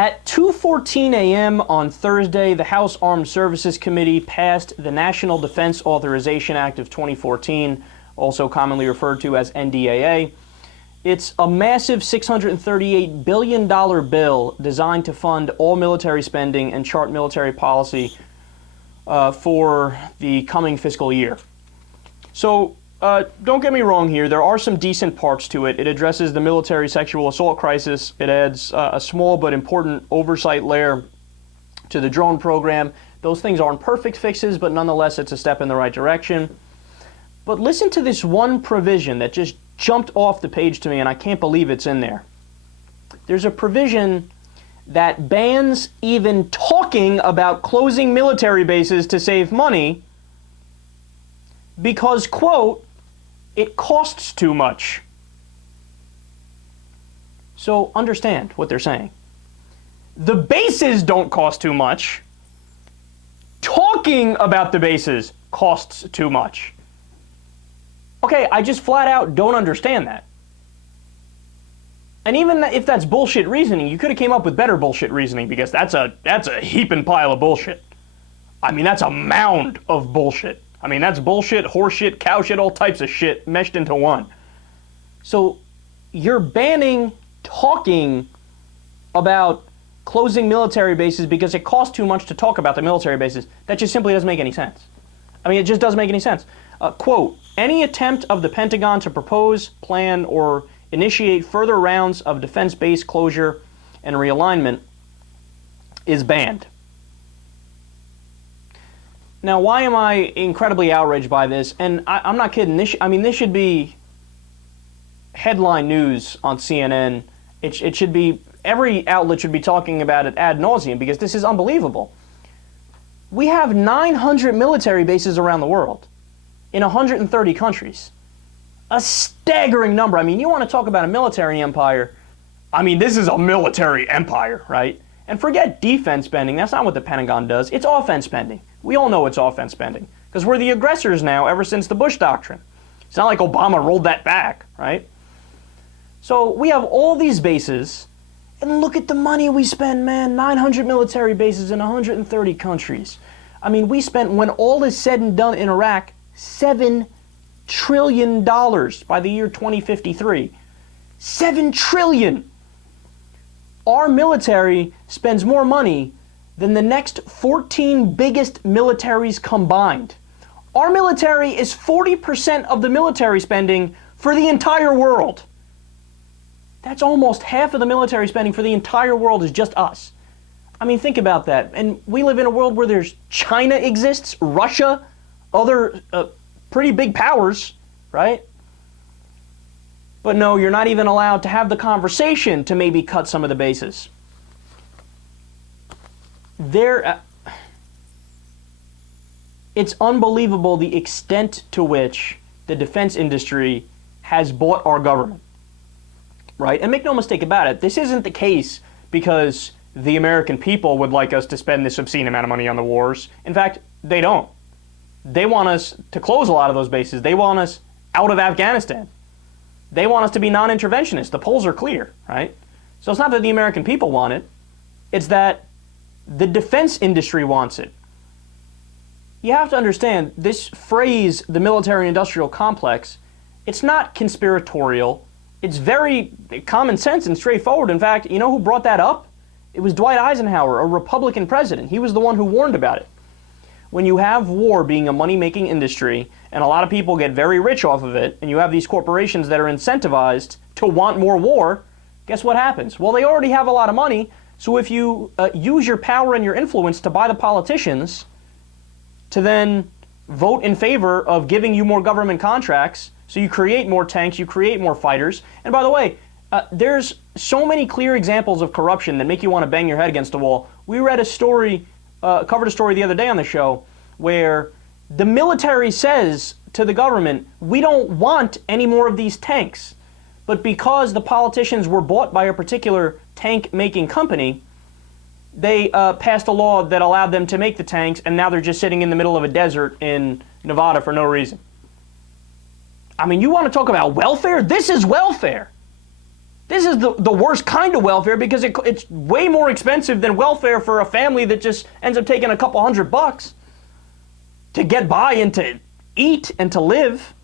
At 2:14 a.m. on Thursday, the House Armed Services Committee passed the National Defense Authorization Act of 2014, also commonly referred to as NDAA. It's a massive $638 billion bill designed to fund all military spending and chart military policy for the coming fiscal year. So don't get me wrong here, there are some decent parts to it. It addresses the military sexual assault crisis. It adds a small but important oversight layer to the drone program. Those things aren't perfect fixes, but nonetheless it's a step in the right direction. But listen to this one provision that just jumped off the page to me, and I can't believe it's in there. There's a provision that bans even talking about closing military bases to save money because, quote, it costs too much. So understand what they're saying. The bases don't cost too much. Talking about the bases costs too much. Okay, I just flat out don't understand that. And even if that's bullshit reasoning, you could have came up with better bullshit reasoning, because that's a heaping pile of bullshit. I mean, that's a mound of bullshit. I mean, that's bullshit, horseshit, cowshit, all types of shit meshed into one. So you're banning talking about closing military bases because it costs too much to talk about the military bases. That just simply doesn't make any sense. I mean, it just doesn't make any sense. Quote, any attempt of the Pentagon to propose, plan, or initiate further rounds of defense base closure and realignment is banned. Now, why am I incredibly outraged by this? And I'm not kidding. This should be headline news on CNN. It should be, every outlet should be talking about it ad nauseum, because this is unbelievable. We have 900 military bases around the world in 130 countries. A staggering number. I mean, you want to talk about a military empire. I mean, this is a military empire, right? And forget defense spending. That's not what the Pentagon does. It's offense spending. We all know it's offense spending, because we're the aggressors now ever since the Bush Doctrine. It's not like Obama rolled that back, right? So we have all these bases, and look at the money we spend, man. 900 military bases in 130 countries. I mean, we spent, when all is said and done in Iraq, $7 trillion by the year 2053. $7 trillion! Our military spends more money than the next 14 biggest militaries combined. Our military is 40% of the military spending for the entire world. That's almost half of the military spending for the entire world is just us. I mean, think about that. And we live in a world where there's China exists, Russia, other pretty big powers, right? But no, you're not even allowed to have the conversation to maybe cut some of the bases. It's unbelievable the extent to which the defense industry has bought our government, right? And make no mistake about it, this isn't the case because the American people would like us to spend this obscene amount of money on the wars. In fact, they don't. They want us to close a lot of those bases. They want us out of Afghanistan. They want us to be non-interventionist. The polls are clear, right? So it's not that the American people want it. It's that the defense industry wants it. You have to understand, this phrase, the military-industrial complex, it's not conspiratorial. It's very common sense and straightforward. In fact, you know who brought that up? It was Dwight Eisenhower, a Republican president. He was the one who warned about it. When you have war being a money-making industry, and a lot of people get very rich off of it, and you have these corporations that are incentivized to want more war, guess what happens? Well, they already have a lot of money, so if you use your power and your influence to buy the politicians to then vote in favor of giving you more government contracts, so you create more tanks, you create more fighters. And by the way, there's so many clear examples of corruption that make you want to bang your head against the wall. We read a story, covered a story the other day on the show, where the military says to the government, we don't want any more of these tanks. But because the politicians were bought by a particular tank-making company, they passed a law that allowed them to make the tanks, and now they're just sitting in the middle of a desert in Nevada for no reason. I mean, you want to talk about welfare? This is welfare. This is the worst kind of welfare because it's way more expensive than welfare for a family that just ends up taking a couple $100 to get by and to eat and to live.